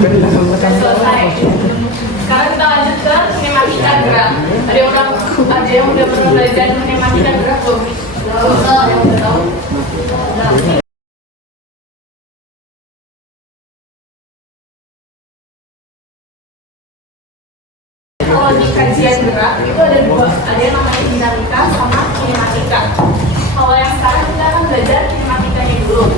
Selesai. Sekarang kita lanjut ke kinematika gerak. Ada yang udah pernah belajar kinematika gerak belum? Yang udah tahu? Kalau di kajian gerak itu ada dua, ada yang namanya dinamika sama kinematika. Kalau yang sekarang kita akan belajar kinematikanya dulu.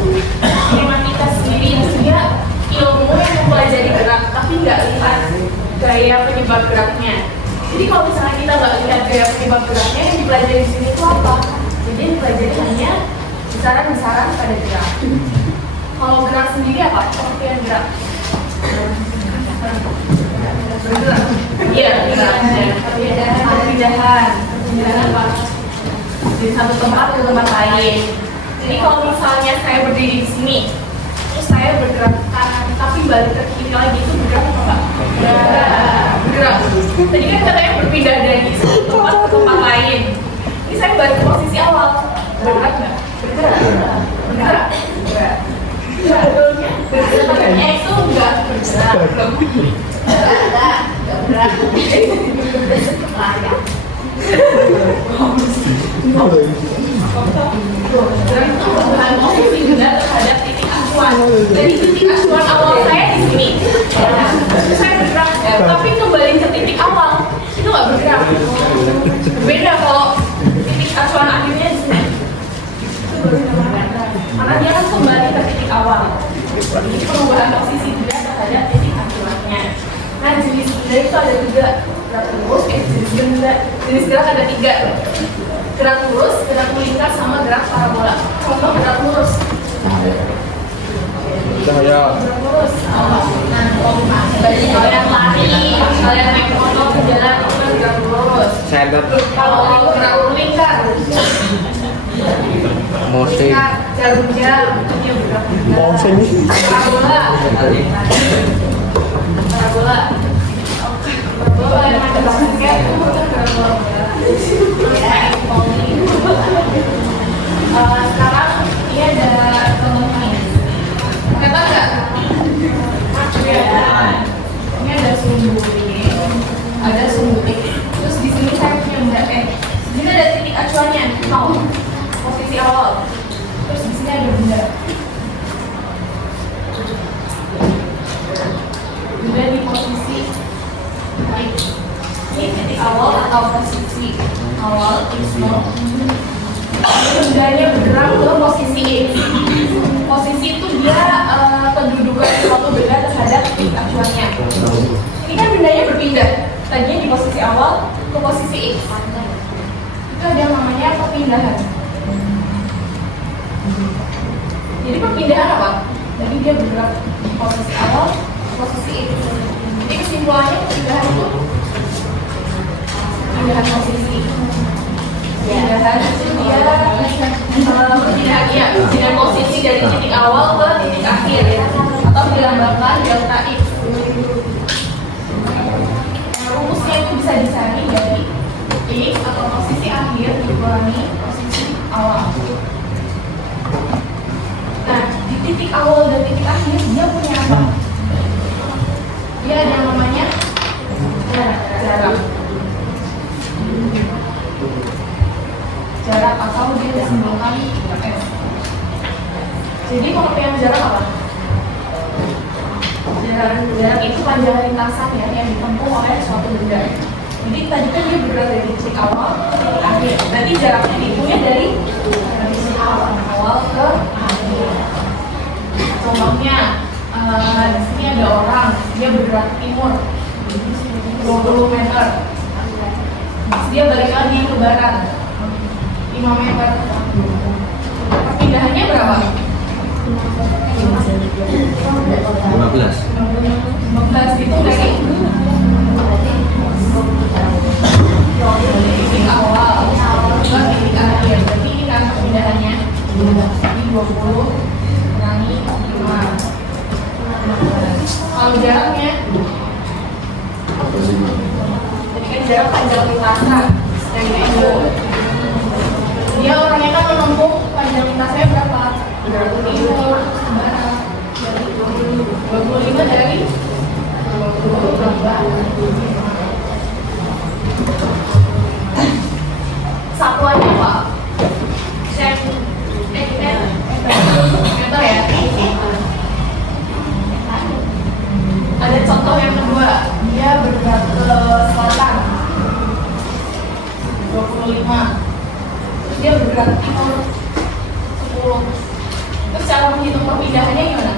Kinematika sendiri itu dia ilmu yang mempelajari gerak, tapi nggak lihat gaya penyebab geraknya. Jadi kalau misalnya kita nggak lihat gaya penyebab geraknya, yang dipelajari di sini itu apa? Jadi yang dipelajari hanya besaran-besaran pada gerak. Kalau gerak sendiri apa? Pengertian gerak. Bergerak. Iya, perpindahan apa? Dari satu tempat ke tempat lain. Jadi kalau misalnya saya berdiri di sini, terus saya bergerak ke kanan, tapi balik ke kiri lagi, itu bergerak apa enggak? Bergerak. Tadi kan katanya berpindah dari satu tempat ke tempat lain. Ini saya balik ke posisi awal. Bergerak nggak? Bergerak. Bergerak. Bergerak. Sebetulnya bergeraknya itu enggak bergerak. Gerak. Gerak itu perubahan posisi benda terhadap titik acuan. Dari titik acuan awal saya di sini, saya bergerak, tapi kembali ke titik awal itu nggak bergerak. Beda kalau titik acuan akhirnya di sini, karena dia kan kembali ke titik awal. Jadi perubahan posisi benda terhadap titik acuannya. Nah, jenis benda itu ada tiga, gerak lurus, jenis gerak ada tiga, gerak lurus, gerak melingkar, sama gerak parabola. Contoh gerak lurus. Cahaya. Gerak lurus. Bagi kalian lari, kalian naik motor ke jalan, itu kan gerak lurus. Kalau gerak melingkar, jarum jam, itu dia bergerak melingkar. Parabola. Parabola yang ada basket itu bukan parabola. Sekarang ini ada contohnya. Kata nggak? Ini ada sumbu ini, ada sumbu ini. Terus di sini saya punya benda Di sini ada titik acuannya, posisi awal. Terus di sini ada benda. Benda di posisi ini titik awal atau posisi awal x0. Bendanya bergerak ke posisi x. Posisi itu dia kedudukan suatu benda terhadap titik acuannya. Ini kan bendanya berpindah. Tadinya di posisi awal ke posisi x. Itu ada yang namanya perpindahan. Jadi perpindahan apa? Jadi dia bergerak di posisi awal ke posisi x. Jadi kesimpulannya perpindahan itu perpindahan posisi. Perpindahan itu dia perpindahan posisi dari titik awal ke titik akhir, atau dilambangkan delta x. Rumusnya itu bisa dicari dari x atau posisi akhir dikurangi posisi awal. Nah, di titik awal dan titik akhir dia punya apa? Dia ada yang namanya jarak. Jarak atau dia disimbolkan S. Jadi pengertian jarak apa? Jarak itu panjang lintasan ya yang ditempuh oleh suatu benda. Jadi tadi kan dia bergerak dari titik awal ke titik akhir. Berarti jaraknya dihitungnya dari titik awal ke akhir. Contohnya di sini ada orang, dia bergerak ke timur 20 meter. Terus dia balik lagi ke barat 5 meter. Perpindahannya berapa? 15 itu dari titik awal ke titik akhir. Berarti ini kan perpindahannya. Jadi 20 kurangi 5. Kalau jaraknya, jadi kan jarak panjang lintasan dari itu. Dia orangnya kan menempuh panjang lintasnya berapa? 25 barat. 25 dari Satuannya apa? Meter ya. Ada contoh yang kedua, dia bergerak ke selatan 25, terus dia bergerak ke timur 10. Terus cara menghitung perpindahannya gimana?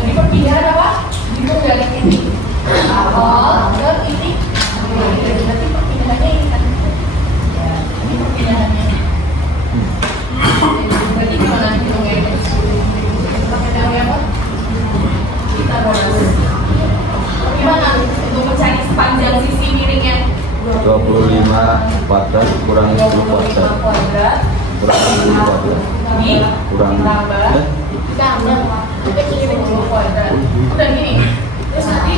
Jadi perpindahan apa? Hitung dari titik awal ke titik akhir. Berarti perpindahannya ini kan? Ini perpindahannya. Berarti gimana hitungnya ini? Perpindahannya apa? Kita bonus. Gimana untuk mencari sepanjang sisi miringnya? 25 kuadrat kurang 10 kuadrat kuadrat kurang 10 kuadrat kurang ditambah 10 kuadrat. Udah gini. Terus nanti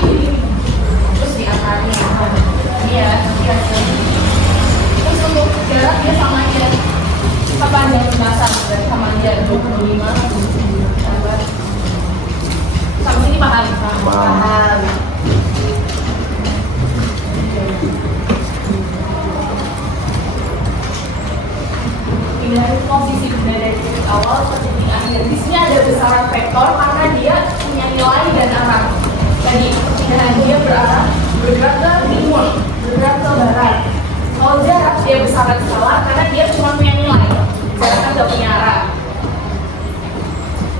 terus diangkatin ini ya, terus untuk jarak dia sama aja, sepanjang lintasan berarti sama aja 25 tambah sampai sini paham? Paham. Dari posisi dari titik awal ke titik akhir. Di sini ada besaran vektor karena dia punya nilai dan arah. Jadi perpindahan dia bergerak ke timur, bergerak ke barat. Kalau jarak dia besaran skala karena dia cuma punya nilai, jarak kan nggak punya arah.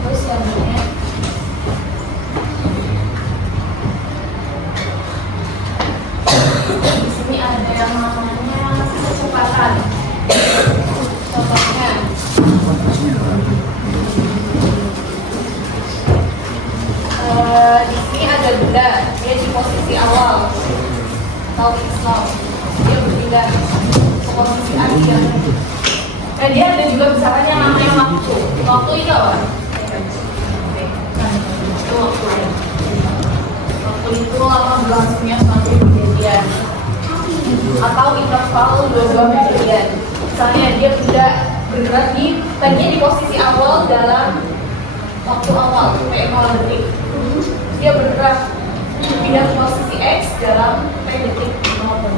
Terus selanjutnya di sini ada yang namanya kecepatan. Contohnya di sini ada benda, dia di posisi awal atau X0, dia berpindah ke posisi akhir. Dan dia ada juga besarannya namanya waktu. Waktu itu apa? Itu waktu. Waktu itu lama berlangsungnya suatu kejadian atau interval 22 kejadian. Misalnya dia tidak bergerak tadinya di posisi awal dalam waktu awal T 0 detik, dia bergerak pindah ke posisi X dalam T detik 0.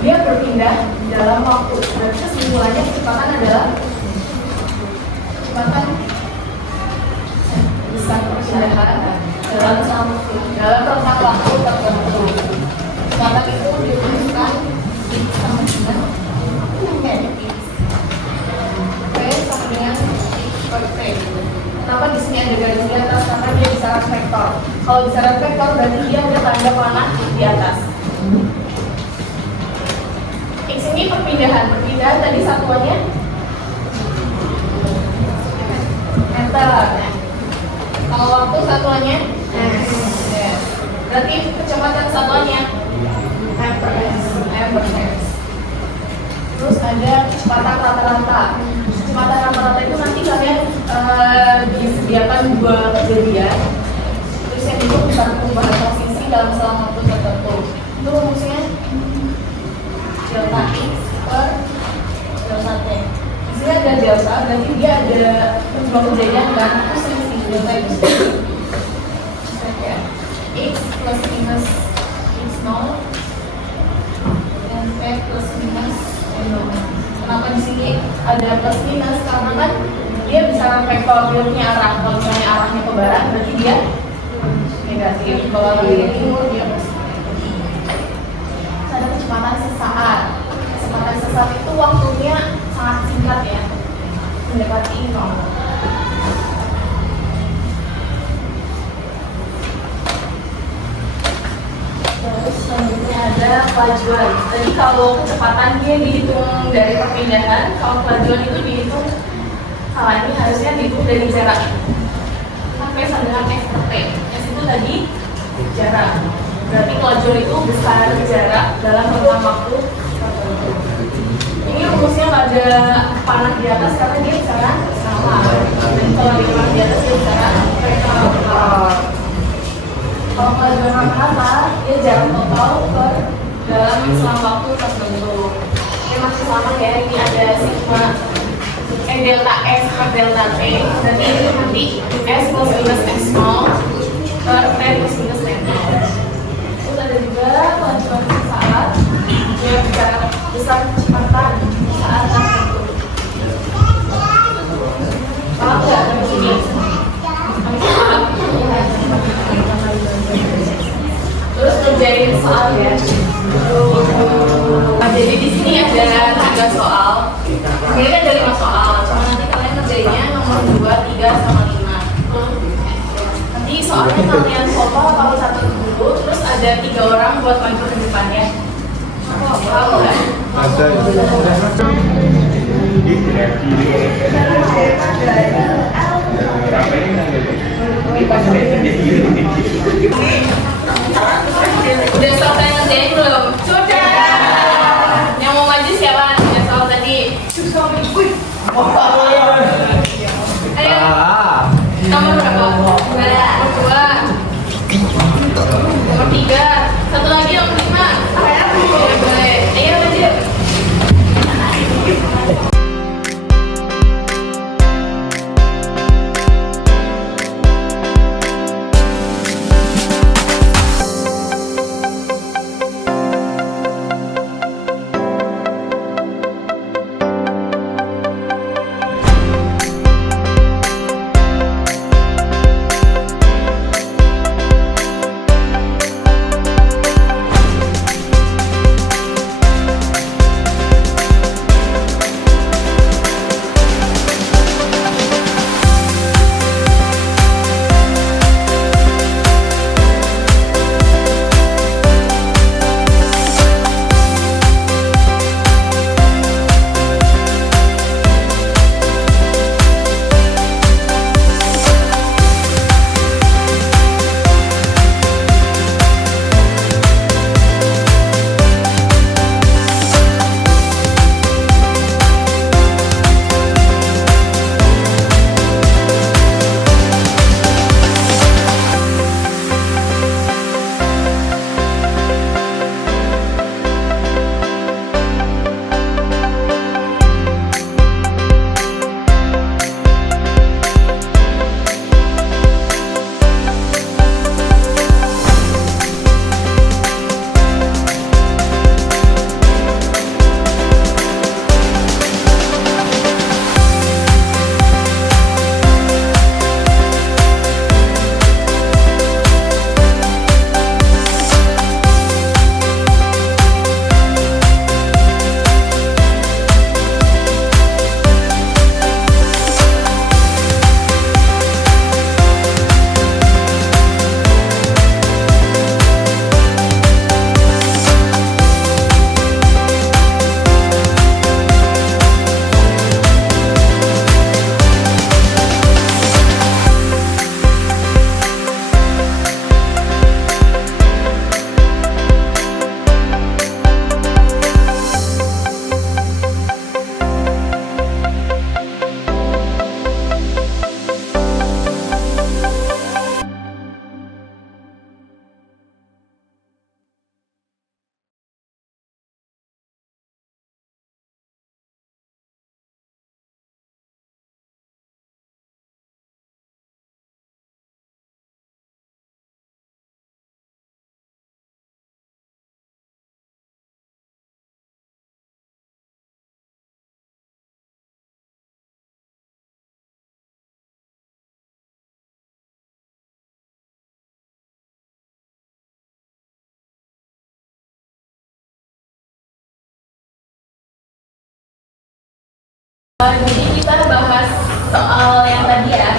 Dia berpindah dalam waktu. Berarti kesimpulannya kecepatan adalah kecepatan besar perpindahan dalam rentang waktu tertentu. Kecepatan itu dirumuskan sama dengan sama dengan X per T. Kenapa di sini ada garis di atas? Karena dia bisaran vektor. Kalau bisaran vektor berarti dia ada tanda panah di atas. X ini perpindahan tadi satuannya meter. Kalau waktu satuannya berarti kecepatan satuannya m per s. Terus ada kecepatan rata-rata. Kecepatan rata-rata itu nanti kalian disediakan dua kejadian. Terus yang itu bisa perubahan posisi dalam selang waktu tertentu. Itu rumusnya delta x per delta t. Di sini ada delta, berarti dia ada dua kejadian kan? Itu selisih delta itu ya. X plus minus x0 dan t plus minus Kenapa di sini ada plus minus? Karena kan dia bisa vektor, dia punya arah. Kalau misalnya arahnya ke barat, berarti dia negatif. Kalau lagi ke timur, dia positif. Ada kecepatan sesaat. Kecepatan sesaat itu waktunya sangat singkat ya, mendekati 0. Terus selanjutnya ada kelajuan. Jadi kalau kecepatan dia dihitung dari perpindahan, kalau kelajuan itu dihitung ini harusnya dihitung dari jarak sampai dengan S per T. S itu tadi jarak. Berarti kelajuan itu besar jarak dalam rentang waktu tertentu. Ini rumusnya nggak ada panah di atas karena dia bicara sama. Dan kalau ada panah di atas dia bicara vektor. Kalau kelajuan rata-rata, dia jarak total per dalam selang waktu tertentu. Ini masih sama ya, ini ada sigma delta S per delta T. Berarti ini nanti S plus minus S0 per T plus minus T. Terus ada juga kelanjutan saat yang bicara besar kecepatan saat tertentu. Paham nggak di sini? Terus kerjain soal ya. Nah, jadi di sini ada 3 soal. Sebenarnya ada 5 soal. Cuma nanti kalian kerjainnya nomor 2, 3, sama 5. Nanti soalnya kalian foto atau catat dulu. Terus ada 3 orang buat maju ke depannya. Paham nggak? Udah selesai ngerjain belum? Sudah. Yang mau maju siapa? Yang soal tadi. Ayo. Nomor berapa? Nomor 2. Nomor 3. Satu lagi nomor 5. Boleh. Ayo maju. Jadi kita bahas soal yang tadi ya.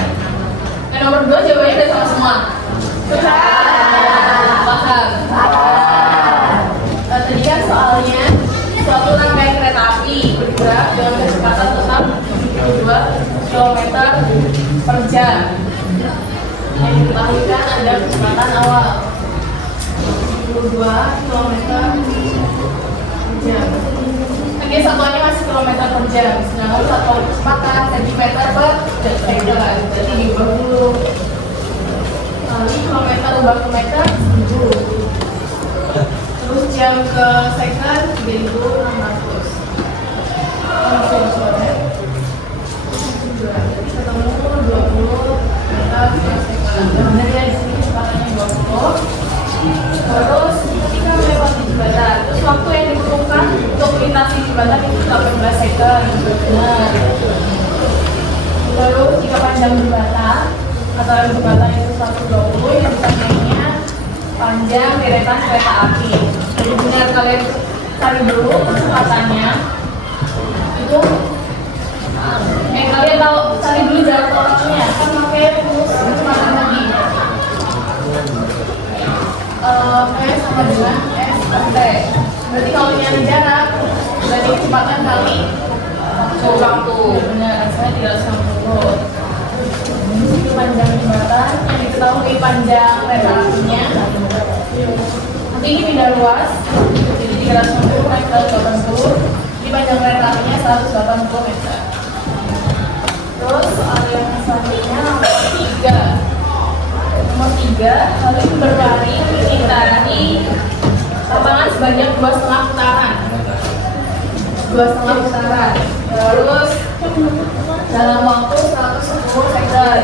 Yang nomor 2 jawabannya udah sama semua. Sudah. Paham. Tadi kan soalnya suatu rangkaian kereta api bergerak dengan kecepatan tetap 72 km per jam. Yang diketahui kan ada kecepatan awal 72 km per jam. Oke, satuannya masih kilometer per jam. Sedangkan satuan kecepatan sentimeter per detik. Jadi diubah dulu. Lalu kilometer ubah ke meter 1000. Terus jam ke second 3600. Jadi ketemu 20 meter per second. Jadi di sini kecepatannya 20. Terus ketika melewati jembatan, terus waktu yang dibutuhkan untuk melintasi jembatan itu 18 second. Benar. Terus jika panjang jembatan atau jembatan itu 120, yang ditanyainya panjang deretan kereta api. Jadi benar, kalian cari dulu kecepatannya itu. Kalian tahu cari dulu jarak tolaknya kan pakai rumus kecepatan tadi. P sama dengan S per T. Berarti kalau nyari jarak berarti kecepatan kali waktu. Benar, saya tidak 90. Ini panjang jembatan yang diketahui panjang kereta apinya. Nanti ini tidak luas, jadi 360 naik ke 80. Ini panjang kereta apinya 180 meter. Terus soal yang selanjutnya nomor 3. Nomor 3, hal ini berlari melintasi lapangan sebanyak 2,5 putaran. 2,5 putaran. Terus dalam waktu 110 second.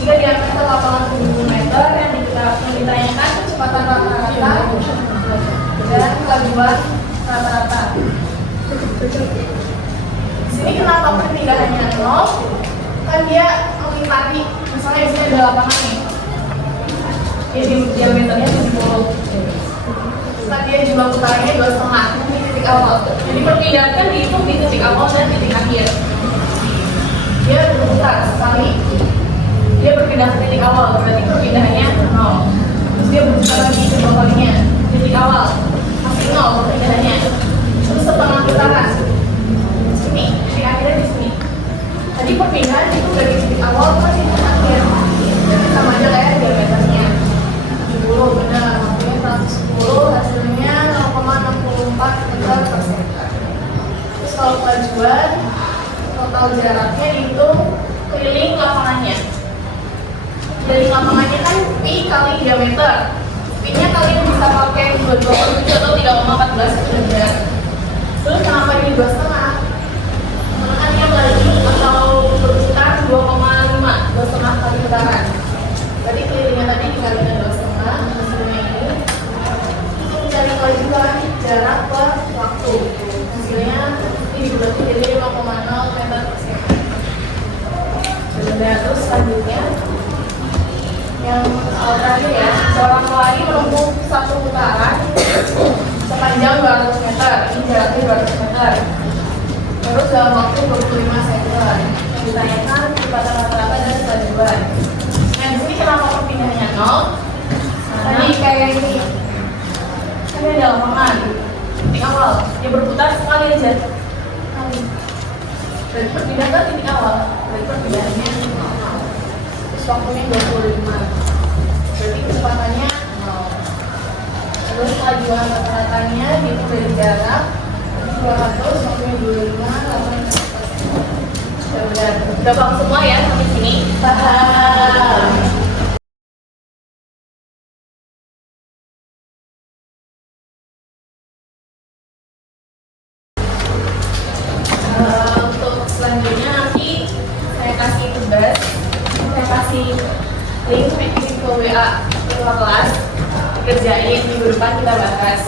Jika diameter lapangan 1000 meter yang ditanyakan kecepatan rata-rata dan kelajuan rata-rata. Sini kenapa perpindahannya 0? Kan dia melintasi, misalnya di sini ada lapangan nih. Dia diameternya 70. Kan dia jumlah putarannya 2,5 di titik awal. Jadi perpindahan dihitung di titik awal dan titik akhir. Dia berputar sekali. Dia berpindah ke titik awal, berarti perpindahannya 0. Terus dia berputar lagi kedua kalinya, titik awal masih 0 perpindahannya. Terus setengah putaran. Sini, titik akhirnya di sini. Tadi perpindahan itu dari titik awal ke titik akhir. Jadi sama aja kayak diameternya 70, benar. Makanya 110 hasilnya 0,64 meter per second. Terus kalau kelajuan, total jaraknya dihitung keliling lapangannya. Dari lapangannya kan pi kali diameter. Pi-nya kalian bisa pakai 2,27 atau 3,14 derajat. Terus kenapa ini 2,5? Karena kan dia melaju atau berputar 2,5, 2,5 kali putaran. Berarti kelilingnya tadi dikalikan 2,5, hasilnya ini. Untuk mencari kelajuan jarak per waktu. Hasilnya ini dibagi jadi 5,0 meter per second. Terus selanjutnya yang terakhir ya, seorang pelari menempuh satu putaran sepanjang 200 meter. Ini jaraknya 200 meter. Terus dalam waktu 25 second. Yang ditanyakan kecepatan rata-rata dan kelajuan. Nah di sini kenapa perpindahannya 0? Tadi kayak ini, ini ada lapangan titik awal. Dia berputar sekali aja. Berarti perpindahan ke titik awal. Berarti perpindahannya 0. Terus waktunya 25. Berarti kecepatannya 0. Terus kelajuan rata-ratanya dihitung dari jarak 200, waktunya 25, 8. Udah paham semua ya sampai sini? Paham. Untuk selanjutnya nanti saya kasih tugas, saya kasih link ke WA kelas, kerjain minggu depan kita bahas.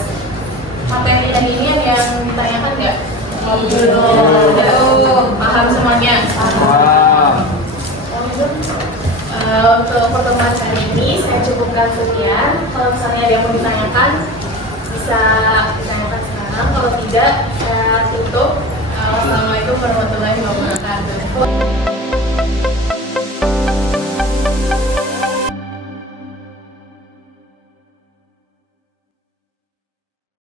Materi yang ini yang ditanyakan nggak? Belum. Paham semuanya? Paham. Untuk pertemuan kali ini saya cukupkan sekian. Kalau misalnya ada yang mau ditanyakan, bisa ditanyakan sekarang. Kalau tidak, saya tutup. Assalamualaikum warahmatullahi wabarakatuh.